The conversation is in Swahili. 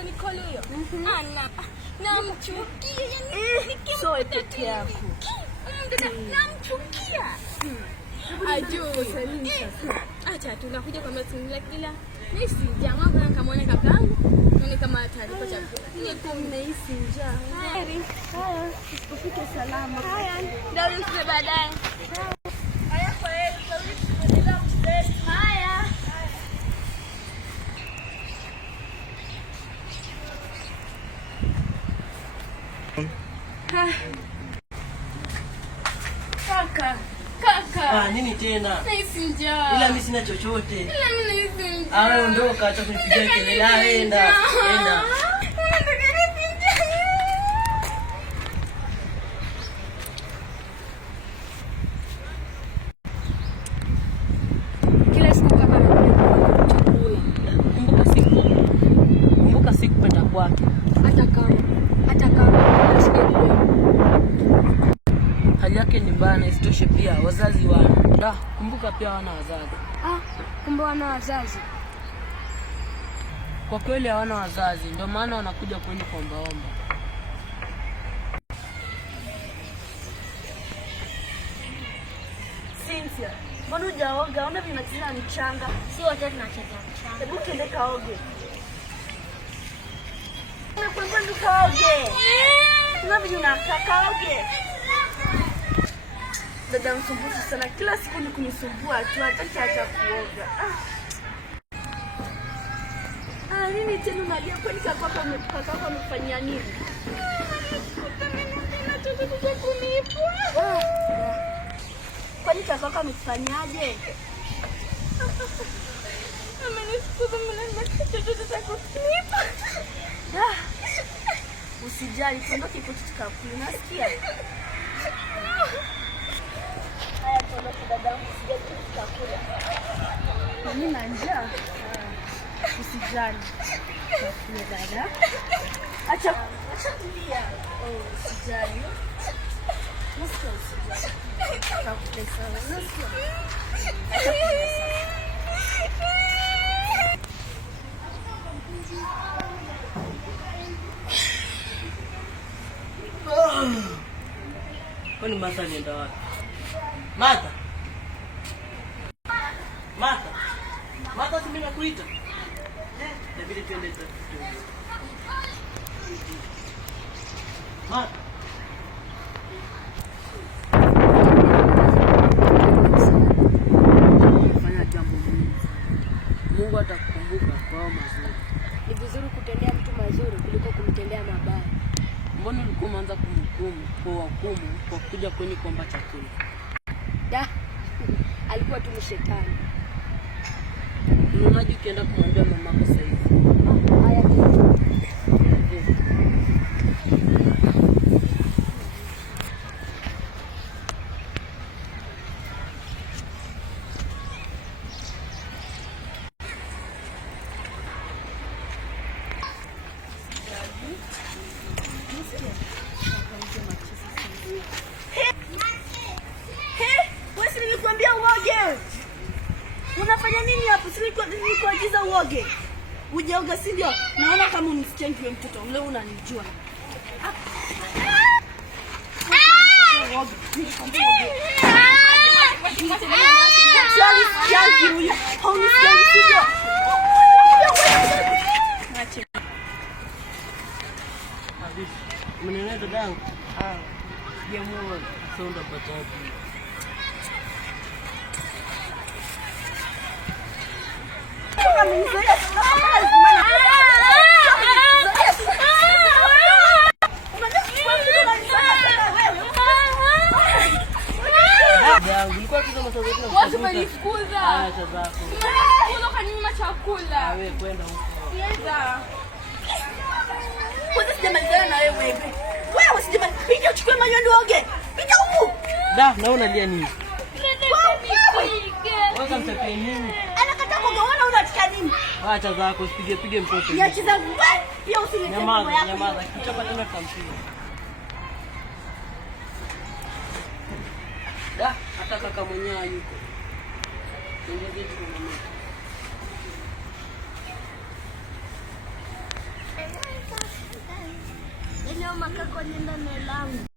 anaitwa Nicole huyo. Ana namchukia yani so peke yako. Namchukia. Ajui. Acha tunakuja kwa msingi kila mimi sijamaa kwa kama kakaangu. Ni kama taarifa chakula. Niko mnahisi njaa. Haya, ufike salama. Haya, ndio usije baadaye. Haya kwa hiyo tunaendelea mzee. Haya. Kaka. Nini tena? Nahisi njaa. Ila mimi sina chochote. Ila mimi nahisi njaa. Wewe ondoka, acha kunipigia kelele. Enda. Kila siku kama chakula. Kumbuka siku penda kwake. Hata kama nasikia Hali yake ni mbaya, isitoshe pia wazazi wana. Kumbuka pia wana wazazi. Kumbe wana wazazi. Kwa kweli hawana wazazi, ndio maana wanakuja kwenu kuombaomba. Cynthia, mbona hujaoga? Una vinacheza mchanga. Si wote tunacheza mchanga. Hebu tuende kaoge. Unakwenda kaoge. Unavyo kaoge. Dada msumbufu sana. Kila siku ni kunisumbua tu, hataki hata kuoga. Nini tena unalia? Kwani kaka amefanyia nini? Kwani kaka amefanyaje? Amenifukuza mimi chochote cha kunipa. Usijali, tuondoke kwetu tukakule. Unasikia? Haya, tuondoke dadangu, usijali tukakule. Mimi na njaa. Usijali. Tukakule dada. Acha kulia. Usijali. Nasikia usijali. Tukakule sana. Nasikia. Acha kulia sana. Kwani Martha alienda wapi? Martha, si mimi nakuita. Inabidi tuende tu. Martha. Fanya jambo muhimu. Mungu atakukumbuka kwa mazuri. Ni vizuri kutendea mtu mazuri kuliko kumtendea mabaya. Mbona ulikuwa umeanza kumhukumu kwa kuja kwenye kuomba chakula? Alikuwa tu shetani. Unaje ukienda kumwambia mamako sasa hivi? Haya Nilikwambia uoge. Unafanya nini hapo? Nilikuagiza uoge. Hujaoga si ndio? Naona kama unisikia nikiwa mtoto. Leo unanijua. Mwenye dadangu. Jamu sonda pataki. Watu walifukuza. Acha zako. Kuna kanyima chakula. Wewe kwenda huko. Yeza. Kwanza sijamalizana na wewe. Wewe sijamalizana. Pita uchukue maji ndoge. Pita huko. Na unalia nini? Wewe mtapia nini? Anakataa kugawana, unataka nini? Acha zako, usipige mtoto. Niache zangu. Pia usilete mambo yako. Nyamaza. Kichapa tena tutampiga. Hata kaka mwenyewe yuko. Ndio noma kaka, nenda na langu.